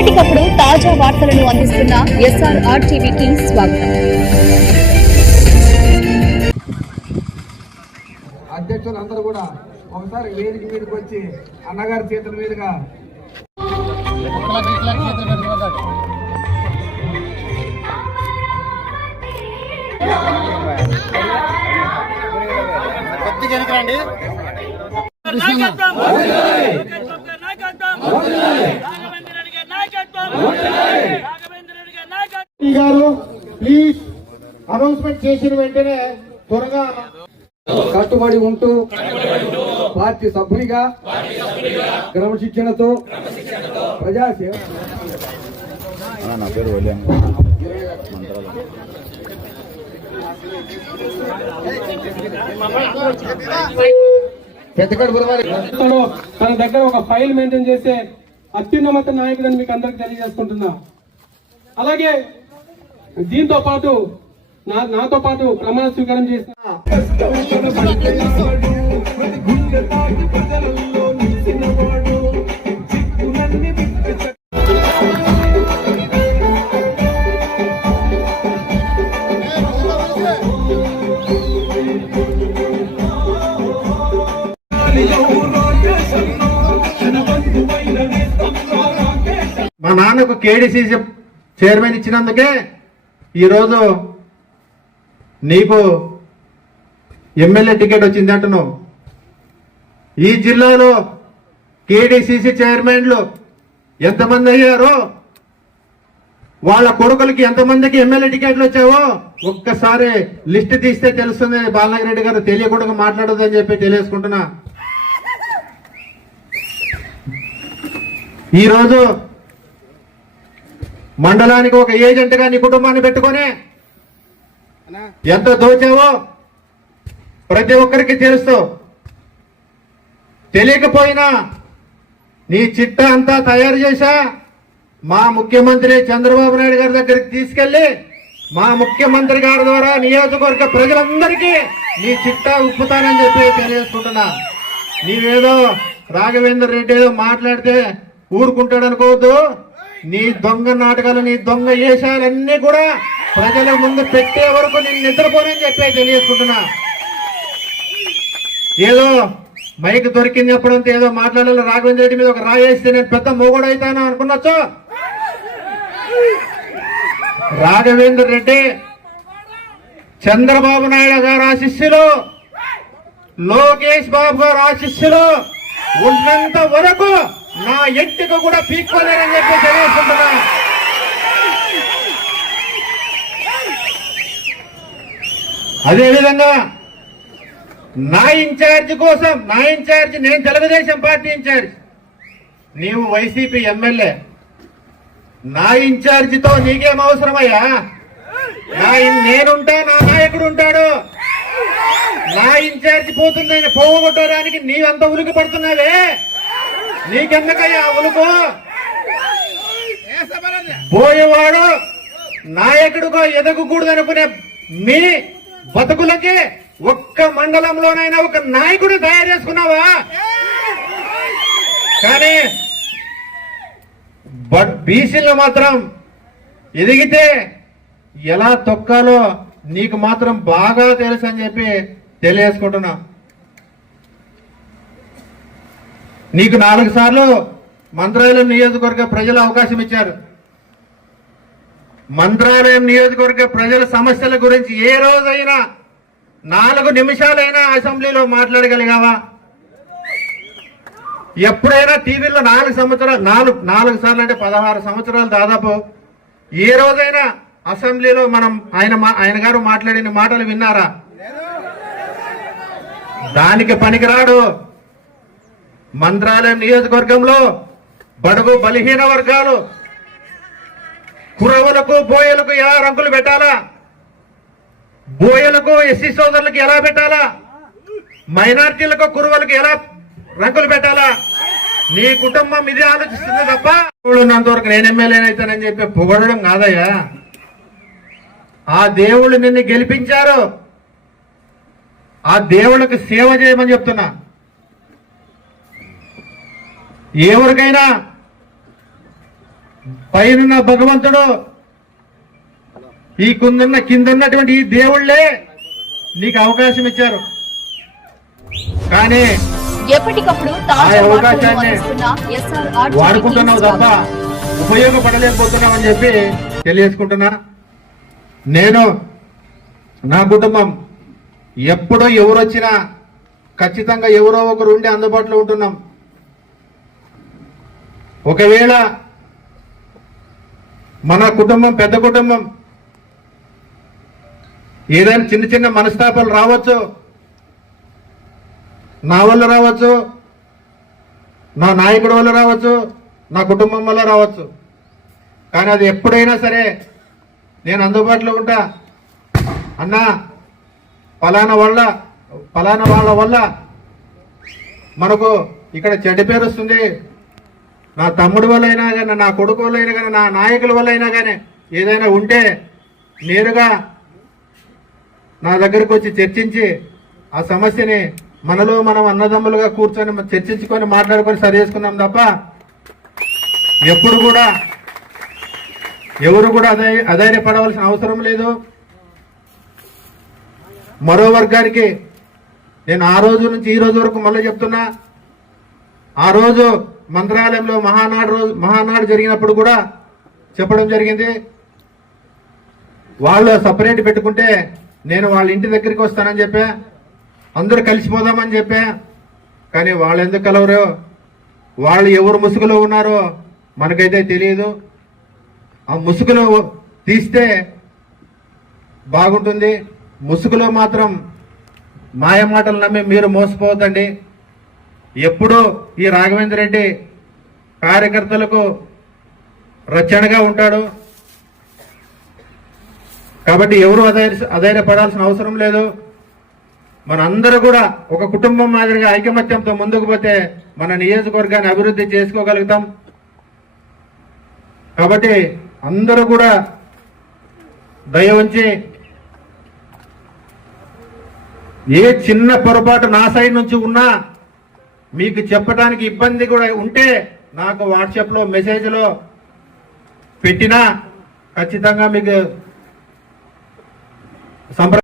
ఎప్పటికప్పుడు తాజా వార్తలను అందిస్తున్న ఎస్ఆర్ టీవీకి స్వాగతం. అధ్యక్షులు అందరూ కూడా ఒకసారి వేదిక మీదకి వచ్చి అన్నగారి చేతుల మీదుగా నాయకత్వం నాయకత్వం నాయకత్వం రాఘవేంద్ర రెడ్డి గారి నాయకత్వం రాఘవేంద్ర రెడ్డి గారి రెడ్డి గారు ప్లీజ్ అనౌన్స్మెంట్ చేసిన వెంటనే త్వరగా కట్టుబడి ఉంటూ పార్టీ సభ్యునిగా క్రమశిక్షణతో ప్రజాసేవ నా పేరు తను తన దగ్గర ఒక ఫైల్ మెయింటైన్ చేసే అత్యున్నత నాయకుడని మీకు అందరికి తెలియజేసుకుంటున్నా. అలాగే దీంతో పాటు నా నాతో పాటు ప్రమాణ స్వీకారం చేసిన మా నాన్నకు కేడీసీసీ చైర్మన్ ఇచ్చినందుకే ఈరోజు నీకు ఎమ్మెల్యే టికెట్ వచ్చింది అంటున్నావు. ఈ జిల్లాలో కేడీసీసీ చైర్మన్లు ఎంతమంది అయ్యారో వాళ్ళ కొడుకులకి ఎంతమందికి ఎమ్మెల్యే టికెట్లు వచ్చావో ఒక్కసారి లిస్ట్ తీస్తే తెలుస్తుంది. బాలనగర్ రెడ్డి గారు తెలియకుండా మాట్లాడదని చెప్పి తెలియసుకుంటున్నా ఈరోజు మండలానికి ఒక ఏజెంట్గా నీ కుటుంబాన్ని పెట్టుకొని ఎంత దోచావో ప్రతి ఒక్కరికి తెలుస్తూ తెలియకపోయినా నీ చిట్టా అంతా తయారు చేశా. మా ముఖ్యమంత్రి చంద్రబాబు నాయుడు గారి దగ్గరికి తీసుకెళ్ళి మా ముఖ్యమంత్రి గారి ద్వారా నియోజకవర్గ ప్రజలందరికీ నీ చిట్టా ఉప్పుతానని చెప్పి తెలియజేసుకుంటున్నా. నీవేదో రాఘవేంద్ర రెడ్డి ఏదో మాట్లాడితే ఊరుకుంటాడు అనుకోవద్దు నీ దొంగ నాటకాలు నీ దొంగ వేషాలన్నీ కూడా ప్రజల ముందు పెట్టే వరకు నేను నిద్రపోనని చెప్పి తెలియజేసుకుంటున్నా. ఏదో మైక్ దొరికింది చెప్పడంతో ఏదో మాట్లాడాలి రాఘవేంద్ర రెడ్డి మీద ఒక రాయేస్తే నేను పెద్ద మోగుడు అవుతాను అనుకున్నచ్చు? రాఘవేంద్ర రెడ్డి చంద్రబాబు నాయుడు గారు ఆశిస్సులు లోకేష్ బాబు గారు ఆశిస్సులు ఉన్నంత వరకు నా ఎట్టుకు కూడా పీక్కోలేరని చెప్పి తెలియజేసుకుంటున్నా. అదేవిధంగా నా ఇన్ఛార్జ్ కోసం నా ఇన్ఛార్జ్ నేను తెలుగుదేశం పార్టీ ఇన్ఛార్జ్. నీవు వైసీపీ ఎమ్మెల్యే. నా ఇన్ఛార్జితో నీకేం అవసరమయ్యా? నా నేనుంటా నా నాయకుడు ఉంటాడు. నా ఇన్ఛార్జ్ పోతుందని పోగొట్టడానికి నీవంత ఉలికి పడుతున్నావే నీకెందుకయ్యా ఆ ఉలుకు పోయేవాడు నాయకుడుగా ఎదగకూడదు అనుకునే మీ బతుకులకి ఒక్క మండలంలోనైనా ఒక నాయకుడు తయారు చేసుకున్నావా? కానీ బట్ బీసీలో మాత్రం ఎదిగితే ఎలా తొక్కాలో నీకు మాత్రం బాగా తెలుసు అని చెప్పి తెలియజేసుకుంటున్నా. నీకు నాలుగు సార్లు మంత్రాలయం నియోజకవర్గ ప్రజలు అవకాశం ఇచ్చారు. మంత్రాలయం నియోజకవర్గ ప్రజల సమస్యల గురించి ఏ రోజైనా నాలుగు నిమిషాలైనా అసెంబ్లీలో మాట్లాడగలిగావా? ఎప్పుడైనా టీవీలో నాలుగు సంవత్సరాలు నాలుగు నాలుగు సార్లు అంటే పదహారు సంవత్సరాలు దాదాపు ఏ రోజైనా అసెంబ్లీలో మనం ఆయన మా- ఆయన గారు మాట్లాడిన మాటలు విన్నారా? దానికి పనికిరాడు. మంత్రాలయం నియోజకవర్గంలో బడుగు బలహీన వర్గాలు కురవులకు బోయలకు ఎలా రంగులు పెట్టాలా? బోయలకు ఎస్సీ సోదరులకు ఎలా పెట్టాలా? మైనార్టీలకు కురువలకు ఎలా రంగులు పెట్టాలా? నీ కుటుంబం ఇది ఆలోచిస్తుంది తప్ప ఉన్నంతవరకు నేను ఎమ్మెల్యేనైతానని చెప్పి పొగడడం కాదయ్యా. ఆ దేవుళ్ళు నిన్ను గెలిపించారు. ఆ దేవుళ్ళకి సేవ చేయమని చెప్తున్నా. ఎవరికైనా పైన భగవంతుడు ఈ కుందున్న కిందున్నటువంటి ఈ దేవుళ్ళే నీకు అవకాశం ఇచ్చారు. కానీ ఎప్పటికప్పుడు అవకాశాన్ని వాడుకుంటున్నావు తప్ప ఉపయోగపడలేకపోతున్నావు అని చెప్పి తెలియజేసుకుంటున్నా. నేను నా కుటుంబం ఎప్పుడో ఎవరు వచ్చినా ఖచ్చితంగా ఎవరో ఒకరు ఉండి అందుబాటులో ఉంటున్నాం. ఒకవేళ మన కుటుంబం పెద్ద కుటుంబం ఏదైనా చిన్న చిన్న మనస్తాపాలు రావచ్చు నా వల్ల రావచ్చు నా నాయకుడి వల్ల రావచ్చు నా కుటుంబం వల్ల రావచ్చు. కానీ అది ఎప్పుడైనా సరే నేను అందుబాటులో ఉంటా. అన్నా ఫలానా వల్ల ఫలానా వాళ్ళ వల్ల మనకు ఇక్కడ చెడ్డ పేరు వస్తుంది. నా తమ్ముడి వల్ల అయినా కానీ నా కొడుకు వల్ల అయినా కానీ నా నాయకుల వల్ల అయినా కానీ ఏదైనా ఉంటే నేరుగా నా దగ్గరకు వచ్చి చర్చించి ఆ సమస్యని మనలో మనం అన్నదమ్ములుగా కూర్చొని చర్చించుకొని మాట్లాడుకొని సరి చేసుకున్నాం తప్ప ఎప్పుడు కూడా ఎవరు కూడా అధై అధైర్యపడవలసిన అవసరం లేదు. మరో వర్గానికి నేను ఆ రోజు నుంచి ఈ రోజు వరకు మళ్ళీ చెప్తున్నా ఆ రోజు మంత్రాలయంలో మహానాడు రోజు మహానాడు జరిగినప్పుడు కూడా చెప్పడం జరిగింది. వాళ్ళు సపరేట్ పెట్టుకుంటే నేను వాళ్ళ ఇంటి దగ్గరికి వస్తానని చెప్పా. అందరూ కలిసిపోదామని చెప్పా. కానీ వాళ్ళు ఎందుకు కలవరు? వాళ్ళు ఎవరు ముసుగులో ఉన్నారో మనకైతే తెలియదు. ఆ ముసుగులో తీస్తే బాగుంటుంది. ముసుగులో మాత్రం మాయ మాటలు నమ్మి మీరు మోసపోవద్దండి. ఎప్పుడూ ఈ రాఘవేంద్ర రెడ్డి కార్యకర్తలకు రచనగా ఉంటాడు. కాబట్టి ఎవరు అధైర్య అధైర్యపడాల్సిన అవసరం లేదు. మనందరూ కూడా ఒక కుటుంబం మాదిరిగా ఐకమత్యంతో ముందుకు పోతే మన నియోజకవర్గాన్ని అభివృద్ధి చేసుకోగలుగుతాం. కాబట్టి అందరూ కూడా దయ ఉంచి ఏ చిన్న పొరపాటు నా సైడ్ నుంచి ఉన్నా మీకు చెప్పడానికి ఇబ్బంది కూడా ఉంటే నాకు వాట్సాప్లో మెసేజ్లో పెట్టినా ఖచ్చితంగా మీకు సంప్ర